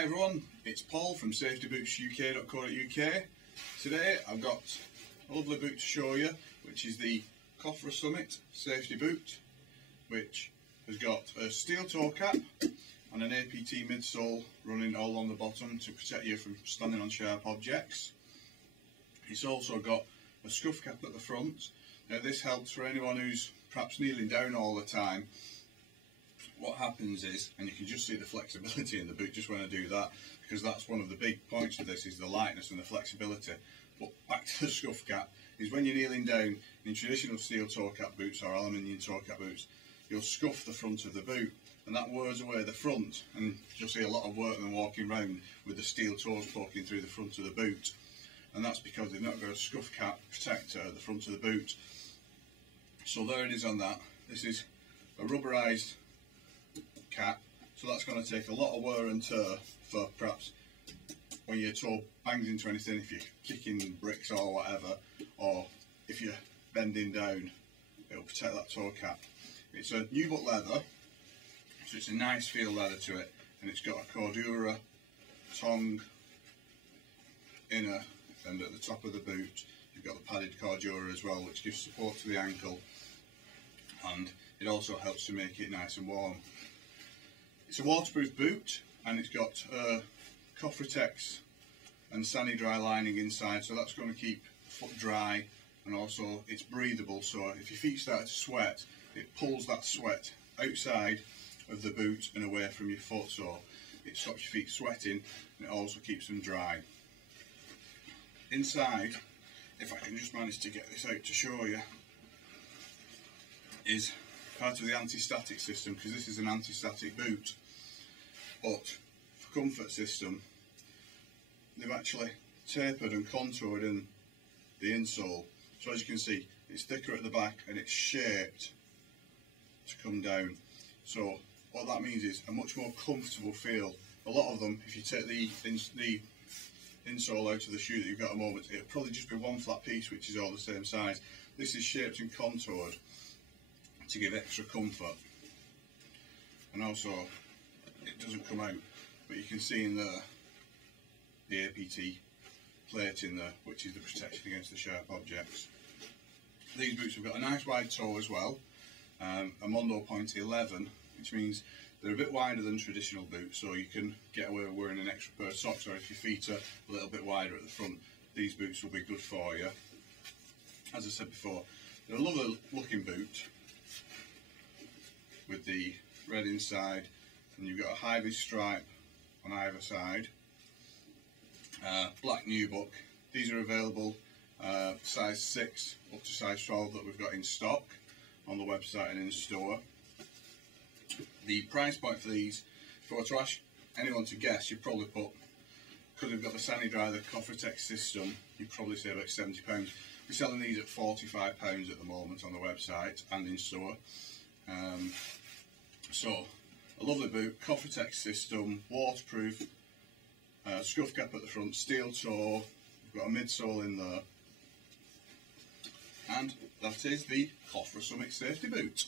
Hi everyone, it's Paul from Safetybootsuk.co.uk. Today I've got a lovely boot to show you, which is the Cofra Summit safety boot, which has got a steel toe cap and an APT midsole running all on the bottom to protect you from standing on sharp objects. It's also got a scuff cap at the front. Now this helps for anyone who's perhaps kneeling down all the time. What happens is, and you can just see the flexibility in the boot just when I do that, because that's one of the big points of this, is the lightness and the flexibility. But back to the scuff cap, is when you're kneeling down in traditional steel toe cap boots or aluminium toe cap boots, you'll scuff the front of the boot, and that wears away the front, and you'll see a lot of workmen walking around with the steel toes poking through the front of the boot, and that's because they've not got a scuff cap protector at the front of the boot. So there it is on that. This is a rubberized cap, so that's going to take a lot of wear and tear for perhaps when your toe bangs into anything, if you're kicking bricks or whatever, or if you're bending down, it'll protect that toe cap. It's a nubuck leather, so it's a nice feel leather to it, and it's got a Cordura tongue inner, and at the top of the boot you've got the padded Cordura as well, which gives support to the ankle, and it also helps to make it nice and warm. It's a waterproof boot, and it's got Cofra and Sani Dry lining inside, so that's going to keep the foot dry, and also it's breathable, so if your feet start to sweat, it pulls that sweat outside of the boot and away from your foot, so it stops your feet sweating, and it also keeps them dry. Inside, if I can just manage to get this out to show you, is part of the anti-static system, because this is an anti-static boot, but for comfort system they've actually tapered and contoured in the insole, so as you can see it's thicker at the back and it's shaped to come down, so what that means is a much more comfortable feel. A lot of them, if you take the insole out of the shoe that you've got at the moment, it'll probably just be one flat piece which is all the same size. This is shaped and contoured to give extra comfort, and also it doesn't come out, but you can see in there the APT plate in there, which is the protection against the sharp objects. These boots have got a nice wide toe as well, a Mondo point 11, which means they're a bit wider than traditional boots, so you can get away with wearing an extra pair of socks, or if your feet are a little bit wider at the front, these boots will be good for you. As I said before, they're a lovely looking boot with the red inside, and you've got a high-vis stripe on either side, black nubuck. These are available size 6 up to size 12 that we've got in stock on the website and in store. The price point for these, if I were to ask anyone to guess, you'd probably put, because we've got the Sani Dry, the Cofra system, you'd probably say about £70. We're selling these at £45 at the moment on the website and in store. So a lovely boot, Cofra system, waterproof, scuff cap at the front, steel toe, we've got a midsole in there, and that is the Cofra Summit safety boot.